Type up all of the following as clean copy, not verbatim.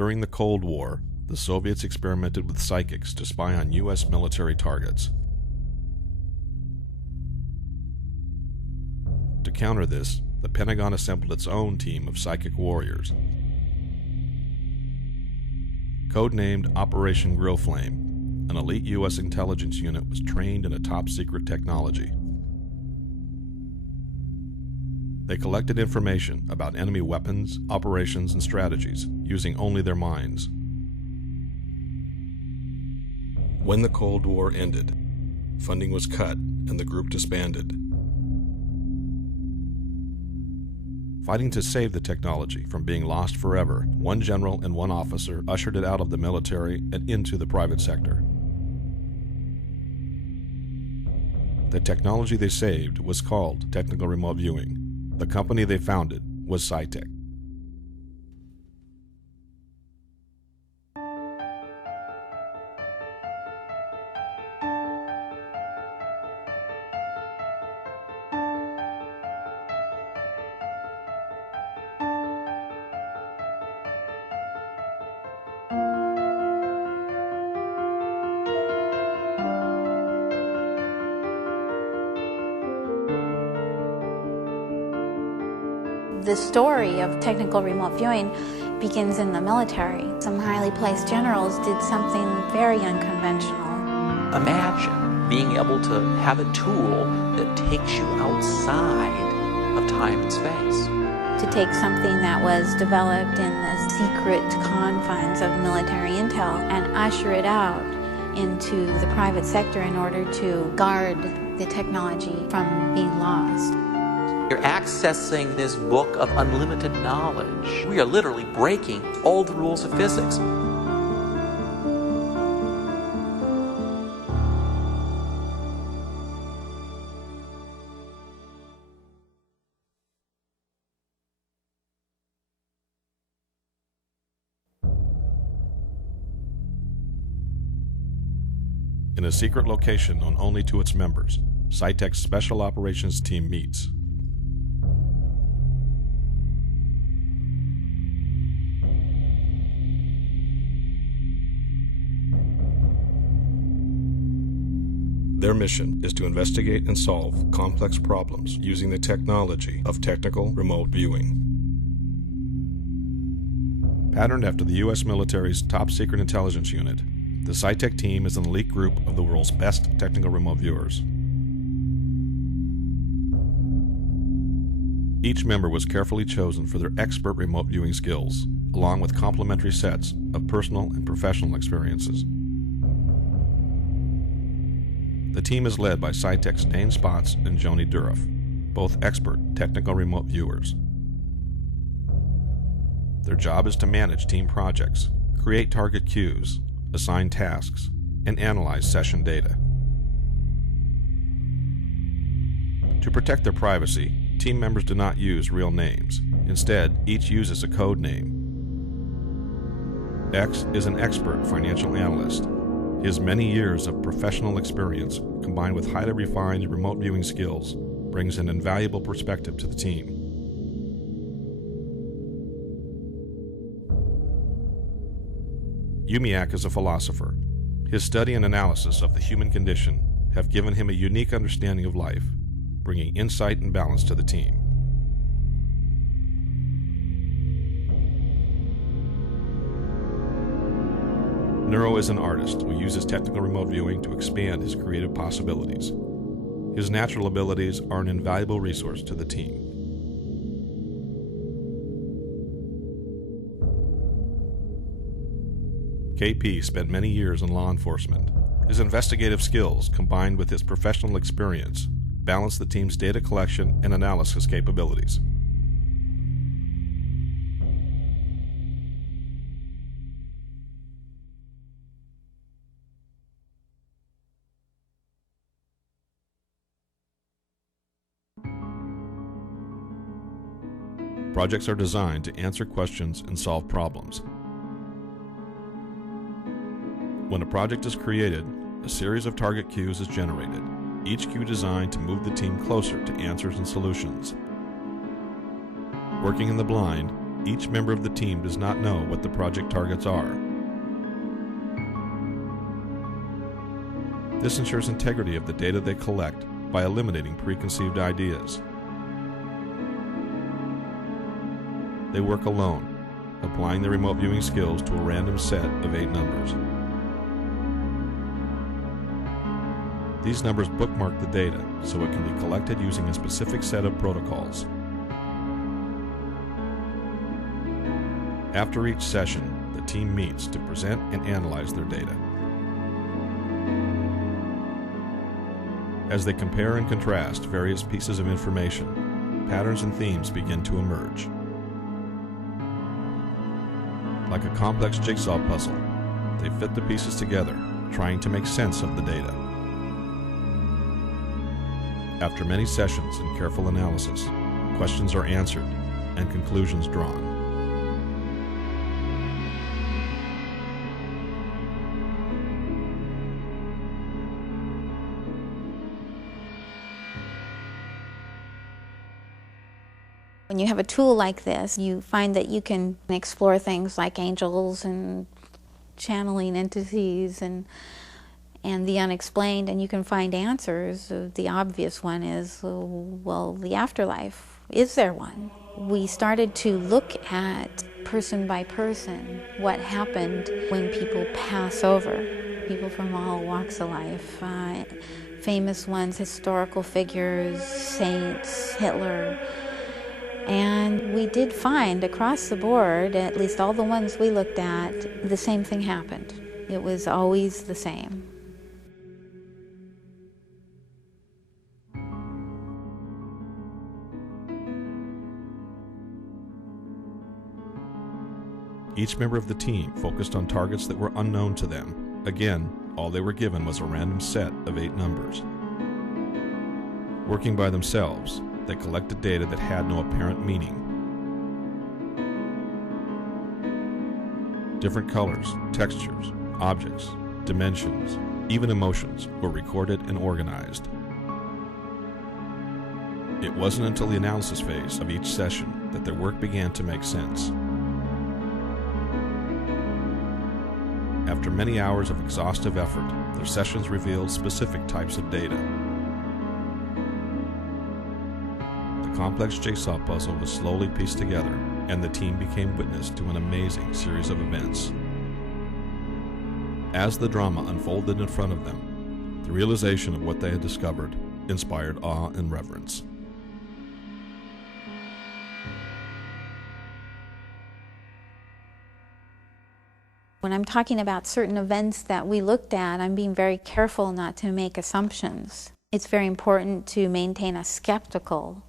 During the Cold War, the Soviets experimented with psychics to spy on U.S. military targets. To counter this, the Pentagon assembled its own team of psychic warriors. Codenamed Operation Grillflame, an elite U.S. intelligence unit was trained in a top-secret technology. They collected information about enemy weapons, operations, and strategies, using only their minds. When the Cold War ended, funding was cut and the group disbanded. Fighting to save the technology from being lost forever, one general and one officer ushered it out of the military and into the private sector. The technology they saved was called technical remote viewing. The company they founded was Scitec. The story of technical remote viewing begins in the military. Some highly placed generals did something very unconventional. Imagine being able to have a tool that takes you outside of time and space. To take something that was developed in the secret confines of military intel and usher it out into the private sector in order to guard the technology from being lost. You're accessing this book of unlimited knowledge. We are literally breaking all the rules of physics. In a secret location known only to its members, Scitec's Special Operations Team meets. Their mission is to investigate and solve complex problems using the technology of technical remote viewing. Patterned after the U.S. military's top-secret intelligence unit, the Scitec team is an elite group of the world's best technical remote viewers. Each member was carefully chosen for their expert remote viewing skills, along with complementary sets of personal and professional experiences. The team is led by Scitec's Dane Spotts and Joni Duruff, both expert technical remote viewers. Their job is to manage team projects, create target queues, assign tasks, and analyze session data. To protect their privacy, team members do not use real names. Instead, each uses a code name. X is an expert financial analyst. His many years of professional experience, combined with highly refined remote viewing skills, brings an invaluable perspective to the team. Umiak is a philosopher. His study and analysis of the human condition have given him a unique understanding of life, bringing insight and balance to the team. Neuro is an artist who uses technical remote viewing to expand his creative possibilities. His natural abilities are an invaluable resource to the team. KP spent many years in law enforcement. His investigative skills, combined with his professional experience, balance the team's data collection and analysis capabilities. Projects are designed to answer questions and solve problems. When a project is created, a series of target queues is generated, each queue designed to move the team closer to answers and solutions. Working in the blind, Each member of the team does not know what the project targets are. This ensures integrity of the data they collect by eliminating preconceived ideas. They work alone, applying their remote viewing skills to a random set of 8 numbers. These numbers bookmark the data so it can be collected using a specific set of protocols. After each session, the team meets to present and analyze their data. As they compare and contrast various pieces of information, patterns and themes begin to emerge. Like a complex jigsaw puzzle, they fit the pieces together, trying to make sense of the data. After many sessions and careful analysis, questions are answered and conclusions drawn. When you have a tool like this, you find that you can explore things like angels and channeling entities and the unexplained, and you can find answers. The obvious one is, well, the afterlife. Is there one? We started to look at person by person what happened when people pass over. People from all walks of life, famous ones, historical figures, saints, Hitler. And we did find across the board, at least all the ones we looked at, the same thing happened. It was always the same. Each member of the team focused on targets that were unknown to them. Again, all they were given was a random set of 8 numbers. Working by themselves, they collected data that had no apparent meaning. Different colors, textures, objects, dimensions, even emotions were recorded and organized. It wasn't until the analysis phase of each session that their work began to make sense. After many hours of exhaustive effort, their sessions revealed specific types of data. The complex jigsaw puzzle was slowly pieced together, and the team became witness to an amazing series of events. As the drama unfolded in front of them, the realization of what they had discovered inspired awe and reverence. When I'm talking about certain events that we looked at, I'm being very careful not to make assumptions. It's very important to maintain a skeptical,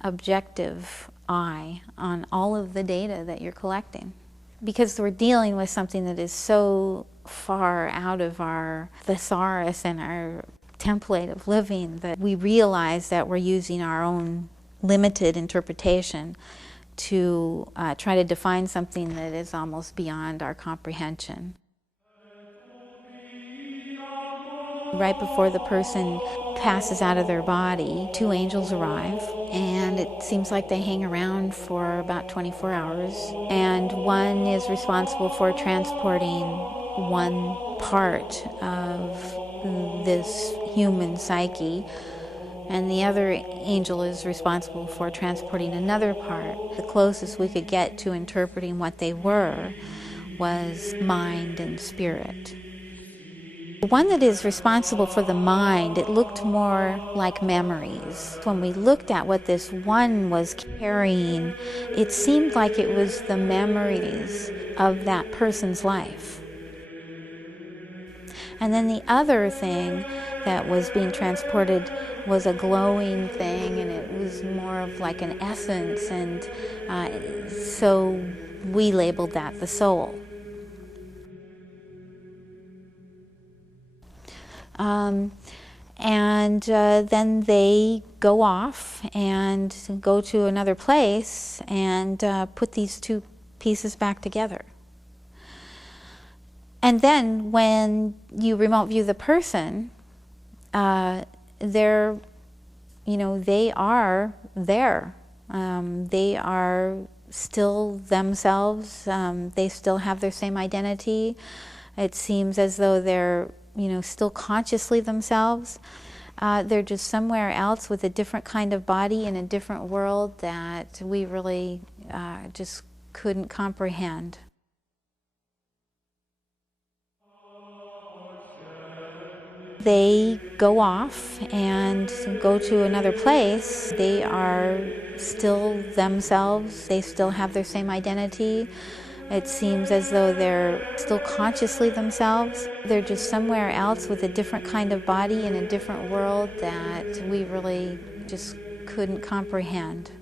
objective eye on all of the data that you're collecting. Because we're dealing with something that is so far out of our thesaurus and our template of living that we realize that we're using our own limited interpretation to try to define something that is almost beyond our comprehension. Right before the person passes out of their body, 2 angels arrive, and it seems like they hang around for about 24 hours. And one is responsible for transporting one part of this human psyche, and the other angel is responsible for transporting another part. The closest we could get to interpreting what they were was mind and spirit. The one that is responsible for the mind, it looked more like memories. When we looked at what this one was carrying, it seemed like it was the memories of that person's life. And then the other thing that was being transported was a glowing thing, and it was more of like an essence, and so we labeled that the soul. Then they go off and go to another place and put these 2 pieces back together. And then when you remote view the person, they are there. They are still themselves. They still have their same identity. It seems as though they're, still consciously themselves. They're just somewhere else with a different kind of body in a different world that we really just couldn't comprehend. They go off and go to another place. They are still themselves. They still have their same identity. It seems as though they're still consciously themselves. They're just somewhere else with a different kind of body in a different world that we really just couldn't comprehend.